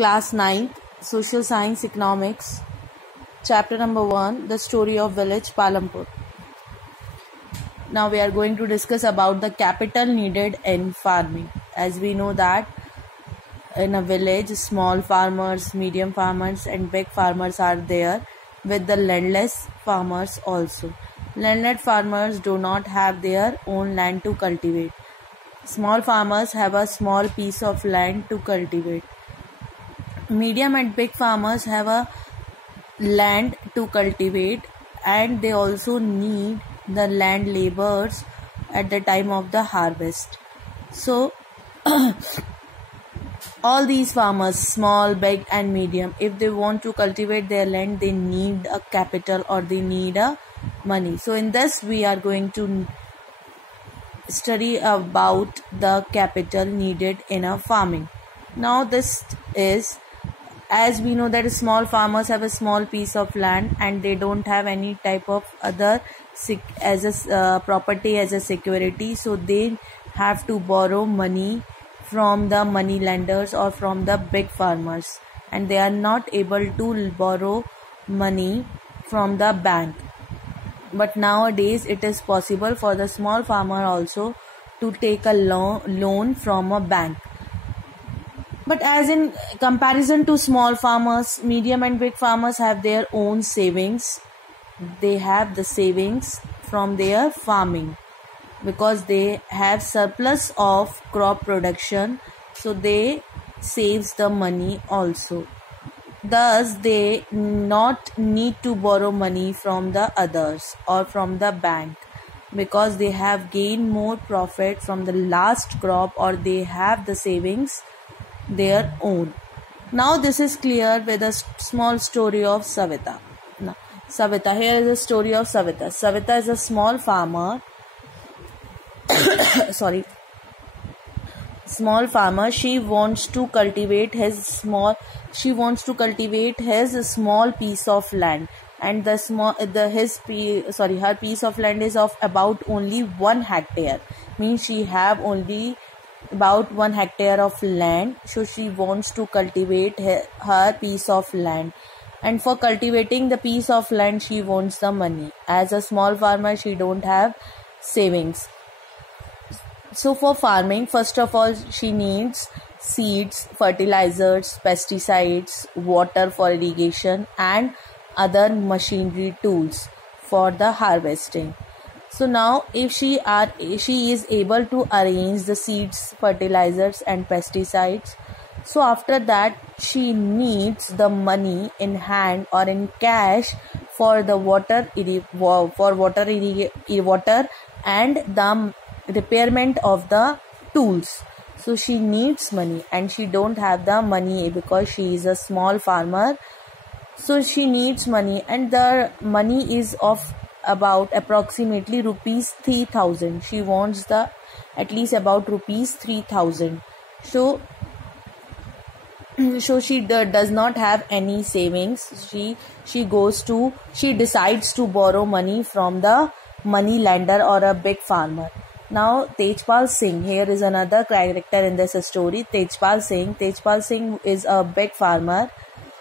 class 9th, Social Science Economics, chapter number 1, The Story of Village Palampur. Now we are going to discuss about the capital needed in farming. As we know that in a village, small farmers, medium farmers and big farmers are there, with the landless farmers also. Landless farmers do not have their own land to cultivate. Small farmers have a small piece of land to cultivate. Medium and big farmers have a land to cultivate, and they also need the land laborers at the time of the harvest. So all these farmers, small, big and medium, if they want to cultivate their land, they need a capital or they need a money. So in this we are going to study about the capital needed in a farming. Now this is, as we know that small farmers have a small piece of land and they don't have any type of other property as a security, so they have to borrow money from the money lenders or from the big farmers, and they are not able to borrow money from the bank. But nowadays it is possible for the small farmer also to take a loan from a bank. But as in comparison to small farmers, medium and big farmers have their own savings. They have the savings from their farming because they have surplus of crop production, so they saves the money also. Thus they not need to borrow money from the others or from the bank, because they have gained more profit from the last crop, or they have the savings their own. Now this is clear with a small story of Savita. Now, Savita, here is a story of Savita. Savita is a small farmer. Small farmer. She wants to cultivate his small piece of land, and her piece of land is of about only 1 hectare. Means she have only about 1 hectare of land, so she wants to cultivate her piece of land, and for cultivating the piece of land she wants the money. As a small farmer, she don't have savings. So for farming, first of all, she needs seeds, fertilizers, pesticides, water for irrigation and other machinery tools for the harvesting. So now if she is able to arrange the seeds, fertilizers and pesticides, so after that she needs the money in hand or in cash for the water and the repairment of the tools. So she needs money, and she don't have the money because she is a small farmer. So she needs money, and the money is of about approximately rupees 3,000. She wants at least about rupees 3,000. So she does not have any savings. She decides to borrow money from the money lender or a big farmer. Now Tejpal Singh, here is another character in this story. Tejpal Singh is a big farmer.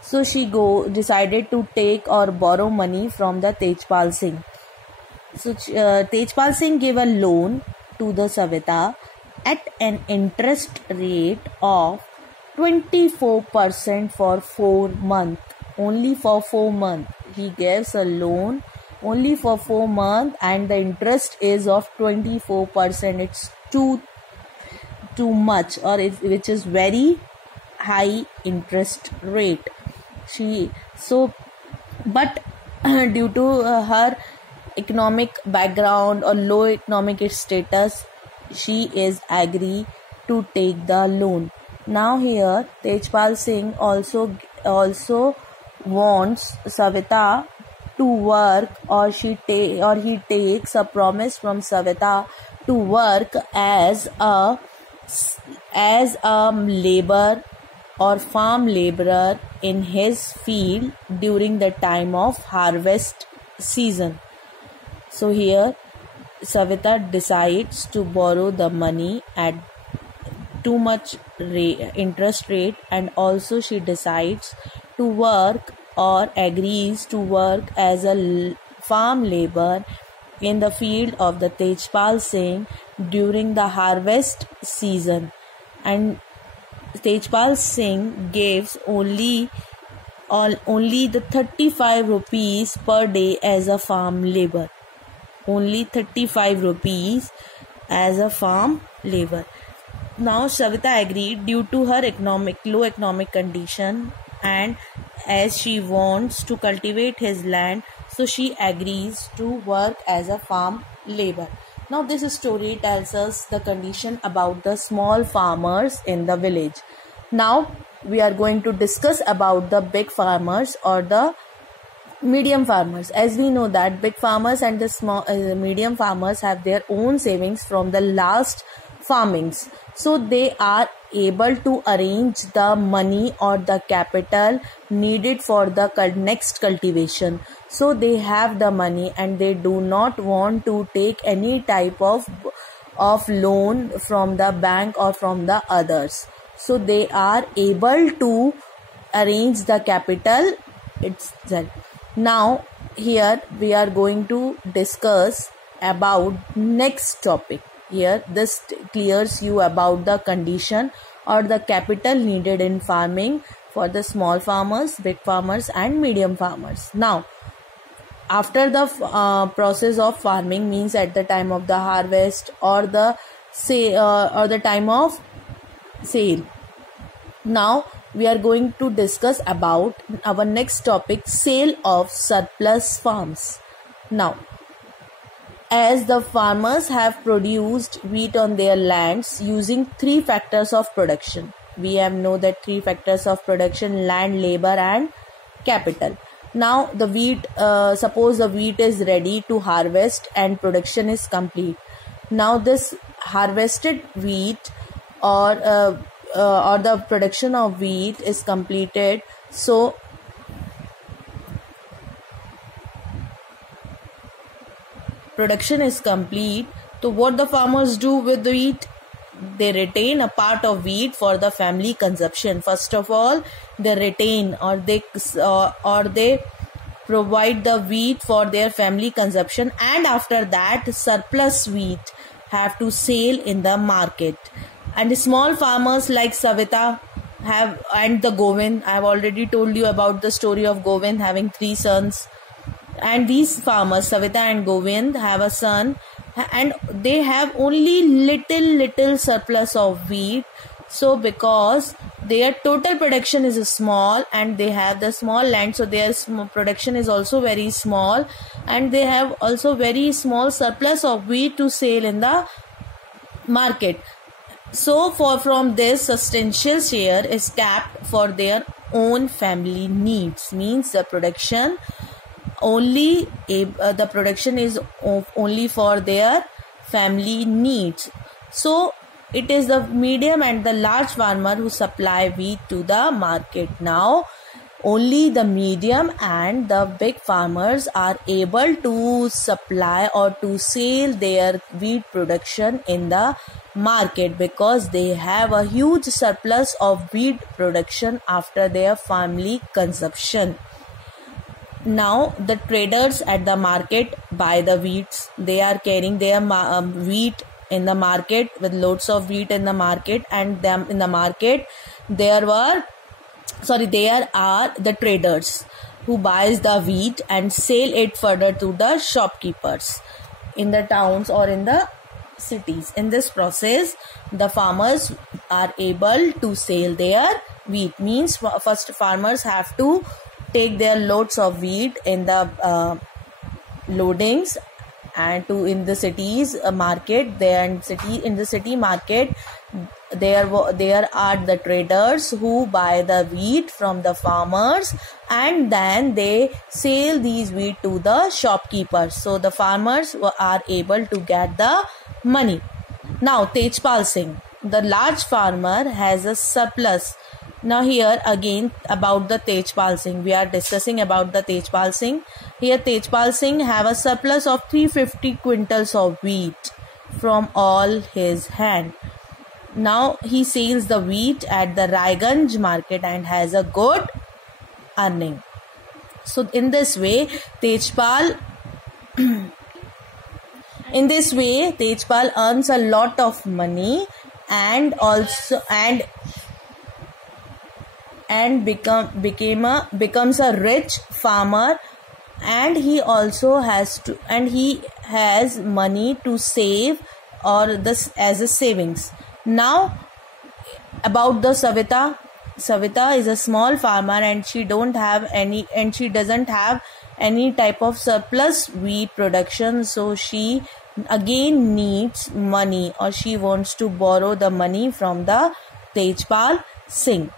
So she decided to take or borrow money from the Tejpal Singh. So Tejpal Singh gave a loan to the Savita at an interest rate of 24% for 4 months. Only for 4 months. He gives a loan only for 4 months, and the interest is of 24%. It's too much, which is very high interest rate. But due to her economic background or low economic status, she is agree to take the loan. Now here Tejpal Singh also wants Savita to work, or he takes a promise from Savita to work as a labor or farm laborer in his field during the time of harvest season. So here Savita decides to borrow the money too much interest rate, and also she decides to work or agrees to work as a farm labor in the field of the Tejpal Singh during the harvest season. And Tejpal Singh gives only the 35 rupees per day as a farm labor. Only 35 rupees as a farm labor. Now Savita agreed due to her low economic condition, and as she wants to cultivate his land, so she agrees to work as a farm labor. Now this story tells us the condition about the small farmers in the village. Now we are going to discuss about the big farmers or the medium farmers. As we know that big farmers and the small medium farmers have their own savings from the last farmings, so they are able to arrange the money or the capital needed for the next cultivation. So they have the money and they do not want to take any type of loan from the bank or from the others. So they are able to arrange the capital itself. Now here we are going to discuss about next topic. Here this clears you about the condition or the capital needed in farming for the small farmers, big farmers and medium farmers. Now after the process of farming, means at the time of the harvest or the or the time of sale. Now we are going to discuss about our next topic, sale of surplus farms. Now as the farmers have produced wheat on their lands using 3 factors of production. We have know that 3 factors of production: land, labor and capital. Now the wheat, suppose the wheat is ready to harvest and production is complete. Now this harvested wheat or the production of wheat is completed. So production is complete. So what the farmers do with the wheat? They retain a part of wheat for the family consumption. First of all, they retain or they provide the wheat for their family consumption, and after that surplus wheat have to sell in the market. And the small farmers like Savita have, and the Govind, I have already told you about the story of Govind having 3 sons. And these farmers, Savita and Govind, have a son, and they have only little surplus of wheat. So because their total production is small and they have the small land, so their production is also very small, and they have also very small surplus of wheat to sell in the market. So from this, substantial share is kept for their own family needs. Means the production is only for their family needs. So it is the medium and the large farmer who supply wheat to the market. Now only the medium and the big farmers are able to supply or to sell their wheat production in the market, because they have a huge surplus of wheat production after their family consumption. Now the traders at the market buy the wheats. They are carrying their wheat in the market with loads of wheat in the market, and them in the market there are the traders who buys the wheat and sell it further to the shopkeepers in the towns or in the cities. In this process, the farmers are able to sell their wheat. Means first farmers have to take their loads of wheat in the loadings and in the cities market. In the city market there are the traders who buy the wheat from the farmers, and then they sell these wheat to the shopkeepers. So the farmers are able to get the money. Now Tejpal Singh, the large farmer, has a surplus. Now here again about the Tejpal Singh. We are discussing about the Tejpal Singh. Here Tejpal Singh have a surplus of 350 quintals of wheat from all his hand. Now he sells the wheat at the Raiganj market and has a good earning. So in this way Tejpal earns a lot of money and also becomes a rich farmer, and he has money to save or this as a savings. Now about the Savita. Savita is a small farmer and she doesn't have any type of surplus wheat production, so she again needs money, or she wants to borrow the money from the Tejpal Singh.